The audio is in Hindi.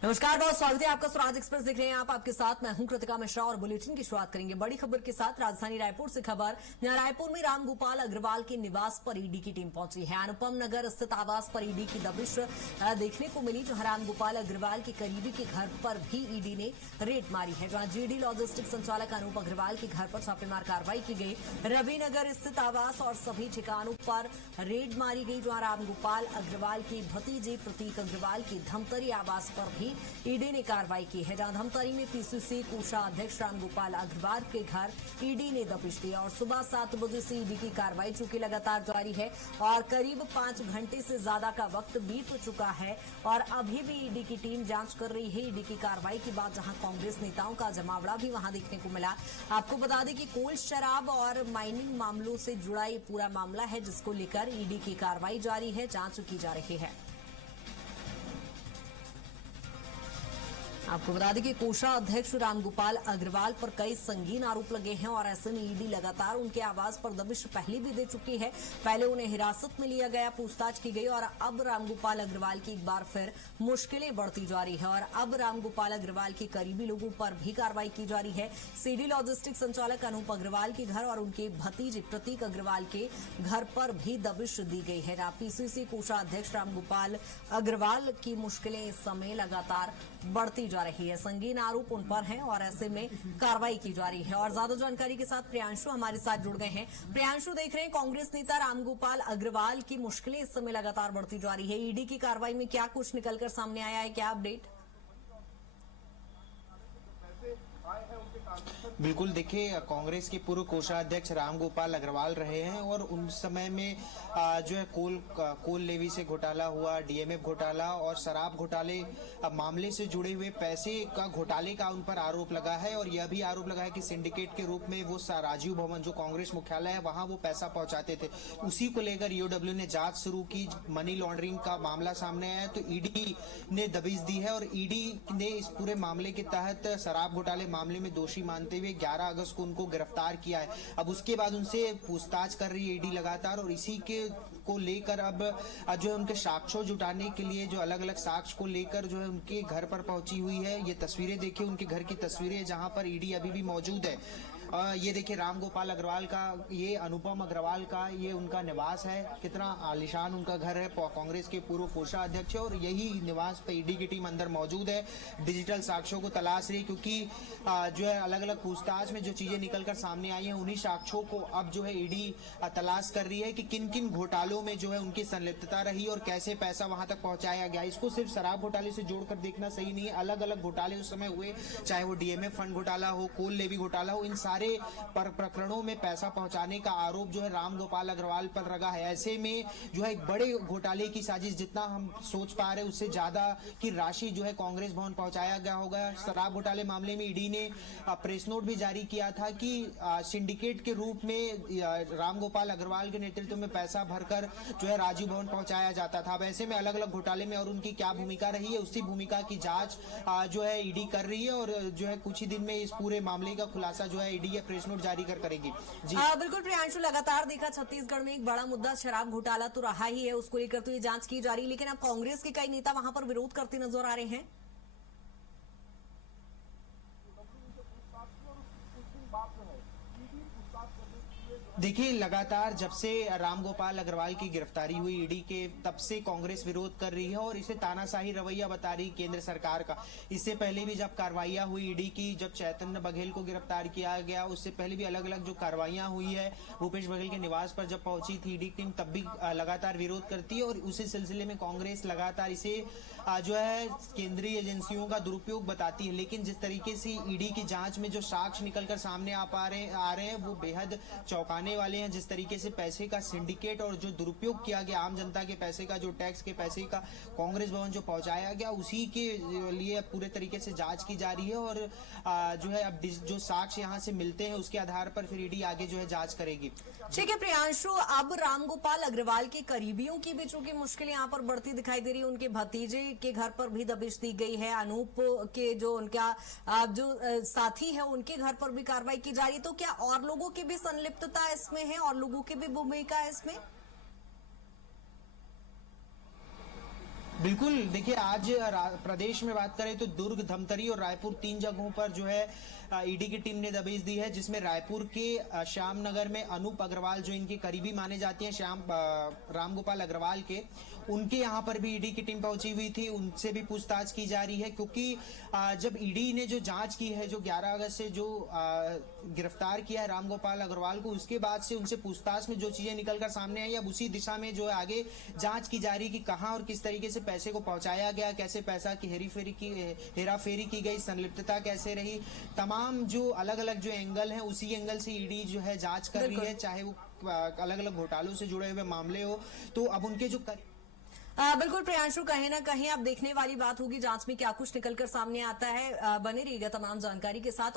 नमस्कार, बहुत स्वागत है आपका। स्वराज एक्सप्रेस देख रहे हैं आप, आपके साथ मैं हूं कृतिका मिश्रा और बुलेटिन की शुरुआत करेंगे बड़ी खबर के साथ। राजधानी रायपुर से खबर, जहां रायपुर में रामगोपाल अग्रवाल के निवास पर ईडी की टीम पहुंची है। अनुपम नगर स्थित आवास पर ईडी की दबिश देखने को मिली, जहां रामगोपाल अग्रवाल के करीबी के घर पर भी ईडी ने रेड मारी है। जहां जीडी लॉजिस्टिक संचालक अनूप अग्रवाल के घर पर छापेमार कार्रवाई की गई। रविनगर स्थित आवास और सभी ठिकानों पर रेड मारी गई, जहां रामगोपाल अग्रवाल के भतीजे प्रतीक अग्रवाल की धमतरी आवास पर भी ईडी ने कार्रवाई की है। जहां धमतरी में पीसीसी कोषाध्यक्ष रामगोपाल अग्रवाल के घर ईडी ने दबिश दी और सुबह 7 बजे से ईडी की कार्रवाई चूंकि लगातार जारी है और करीब 5 घंटे से ज्यादा का वक्त बीत चुका है और अभी भी ईडी की टीम जांच कर रही है। ईडी की कार्रवाई के बाद जहां कांग्रेस नेताओं का जमावड़ा भी वहां देखने को मिला। आपको बता दें कि कोल शराब और माइनिंग मामलों से जुड़ा ये पूरा मामला है, जिसको लेकर ईडी की कार्रवाई जारी है, जांच की जा रही है। आपको बता दें कि कोषाध्यक्ष रामगोपाल अग्रवाल पर कई संगीन आरोप लगे हैं और ऐसे में ईडी लगातार उनके आवास पर दबिश पहले भी दे चुकी है। पहले उन्हें हिरासत में लिया गया, पूछताछ की गई और अब रामगोपाल अग्रवाल की एक बार फिर मुश्किलें बढ़ती जा रही है और अब रामगोपाल अग्रवाल के करीबी लोगों पर भी कार्रवाई की जा रही है। सीडी लॉजिस्टिक संचालक अनूप अग्रवाल के घर और उनके भतीजे प्रतीक अग्रवाल के घर पर भी दबिश दी गई है। पीसीसी कोषाध्यक्ष रामगोपाल अग्रवाल की मुश्किलें इस समय लगातार बढ़ती जा रही है। संगीन आरोप उन पर हैं और ऐसे में कार्रवाई की जा रही है। और ज्यादा जानकारी के साथ प्रियांशु हमारे साथ जुड़ गए हैं। प्रियांशु, देख रहे हैं कांग्रेस नेता रामगोपाल अग्रवाल की मुश्किलें इस समय लगातार बढ़ती जा रही है। ईडी की कार्रवाई में क्या कुछ निकलकर सामने आया है, क्या अपडेट? बिल्कुल, देखिए कांग्रेस के पूर्व कोषाध्यक्ष रामगोपाल अग्रवाल रहे हैं और उन समय में जो है कोल लेवी से घोटाला हुआ, डीएमएफ घोटाला और शराब घोटाले मामले से जुड़े हुए पैसे का घोटाले का उन पर आरोप लगा है और यह भी आरोप लगा है कि सिंडिकेट के रूप में वो राजीव भवन जो कांग्रेस मुख्यालय है वहां वो पैसा पहुंचाते थे। उसी को लेकर ईओडब्ल्यू ने जांच शुरू की। मनी लॉन्ड्रिंग का मामला सामने आया तो ईडी ने दबिश दी है और ईडी ने इस पूरे मामले के तहत शराब घोटाले मामले में दोषी मानते हुए 11 अगस्त को उनको गिरफ्तार किया है। अब उसके बाद उनसे पूछताछ कर रही है ईडी लगातार और इसी के को लेकर अब जो है उनके साक्ष्य जुटाने के लिए जो अलग अलग साक्ष्य को लेकर जो है उनके घर पर पहुंची हुई है। ये तस्वीरें देखिए, उनके घर की तस्वीरें जहां पर ईडी अभी भी मौजूद है। ये देखिए रामगोपाल अग्रवाल का, ये अनुपम अग्रवाल का ये उनका निवास है। कितना आलीशान उनका घर है। कांग्रेस के पूर्व कोषाध्यक्ष और यही निवास पे ईडी की टीम अंदर मौजूद है, डिजिटल साक्ष्यों को तलाश रही, क्योंकि जो है अलग अलग पूछताछ में जो चीजें निकलकर सामने आई हैं उन्हीं साक्ष्यों को अब जो है ईडी तलाश कर रही है कि किन किन घोटालों में जो है उनकी संलिप्तता रही और कैसे पैसा वहां तक पहुंचाया गया। इसको सिर्फ शराब घोटाले से जोड़कर देखना सही नहीं है। अलग अलग घोटाले उस समय हुए, चाहे वो डीएमएफ फंड घोटाला हो, कोल लेवी घोटाला हो, इन सारे प्रकरणों में पैसा पहुंचाने का आरोप जो है रामगोपाल अग्रवाल पर लगा है। ऐसे में जो है एक बड़े घोटाले की साजिश, जितना हम सोच पा रहे हैं उससे ज्यादा की राशि जो है कांग्रेस भवन पहुंचाया गया होगा। शराब घोटाले मामले में ईडी ने प्रेस नोट भी जारी किया था कि सिंडिकेट के रूप में रामगोपाल अग्रवाल के नेतृत्व में पैसा भरकर जो है राजीव भवन पहुंचाया जाता था। अब ऐसे में अलग अलग घोटाले में और उनकी क्या भूमिका रही है, उसी भूमिका की जांच जो है ईडी कर रही है और जो है कुछ ही दिन में इस पूरे मामले का खुलासा जो है ईडी या प्रेस नोट जारी करेगी। जी बिल्कुल प्रियांशु, लगातार देखा छत्तीसगढ़ में एक बड़ा मुद्दा शराब घोटाला तो रहा ही है, उसको लेकर तो ये जांच की जा रही है, लेकिन अब कांग्रेस के कई नेता वहां पर विरोध करते नजर आ रहे हैं। देखिए लगातार जब से रामगोपाल अग्रवाल की गिरफ्तारी हुई ईडी के, तब से कांग्रेस विरोध कर रही है और इसे तानाशाही रवैया बता रही केंद्र सरकार का। इससे पहले भी जब कार्रवाइयां हुई ईडी की, जब चैतन्य बघेल को गिरफ्तार किया गया, उससे पहले भी अलग अलग जो कार्रवाइयां हुई है, भूपेश बघेल के निवास पर जब पहुंची थी ईडी टीम, तब भी लगातार विरोध करती है और उसी सिलसिले में कांग्रेस लगातार इसे जो है केंद्रीय एजेंसियों का दुरुपयोग बताती है। लेकिन जिस तरीके से ईडी की जांच में जो साक्ष्य निकलकर सामने आ रहे हैं वो बेहद चौंकाने वाले हैं। जिस तरीके से पैसे का सिंडिकेट और जो दुरुपयोग किया गया, आम जनता के पैसे का, जो टैक्स के पैसे का कांग्रेस भवन जो पहुंचाया गया, उसी के लिए पूरे तरीके से जांच की जा रही है और जो है अब जो साक्ष्य यहां से मिलते हैं उसके आधार पर फिर ईडी आगे जो है जांच करेगी। ठीक है प्रियांशु, अब रामगोपाल अग्रवाल के करीबियों की भी चूंकि मुश्किलें यहाँ पर बढ़ती दिखाई दे रही है, उनके भतीजे के घर पर भी दबिश दी गई है, अनूप के जो उनका जो साथी है उनके घर पर भी कार्रवाई की जा रही है, तो क्या और लोगों की भी संलिप्तता इसमें है और लोगों की भी भूमिका है इसमें? बिल्कुल, देखिए आज प्रदेश में बात करें तो दुर्ग, धमतरी और रायपुर 3 जगहों पर जो है ईडी की टीम ने दबिश दी है, जिसमें रायपुर के श्यामनगर में अनूप अग्रवाल जो इनके करीबी माने जाते हैं, रामगोपाल अग्रवाल के, उनके यहाँ पर भी ईडी की टीम पहुंची हुई थी। उनसे भी पूछताछ की जा रही है, क्योंकि जब ईडी ने जो जांच की है, जो 11 अगस्त से जो गिरफ्तार किया है रामगोपाल अग्रवाल को, उसके बाद से उनसे पूछताछ में जो चीजें निकलकर सामने आई, अब उसी दिशा में जो है आगे जांच की जा रही है कि कहां और किस तरीके से पैसे को पहुंचाया गया, कैसे पैसा की हेराफेरी की गई, संलिप्तता कैसे रही, तमाम जो अलग अलग जो एंगल है, उसी एंगल से ईडी जो है जांच कर रही है, चाहे वो अलग अलग घोटालों से जुड़े हुए मामले हो। तो अब उनके जो बिल्कुल प्रियांशु, कहीं ना कहीं अब देखने वाली बात होगी जांच में क्या कुछ निकलकर सामने आता है। बने रहिएगा तमाम जानकारी के साथ।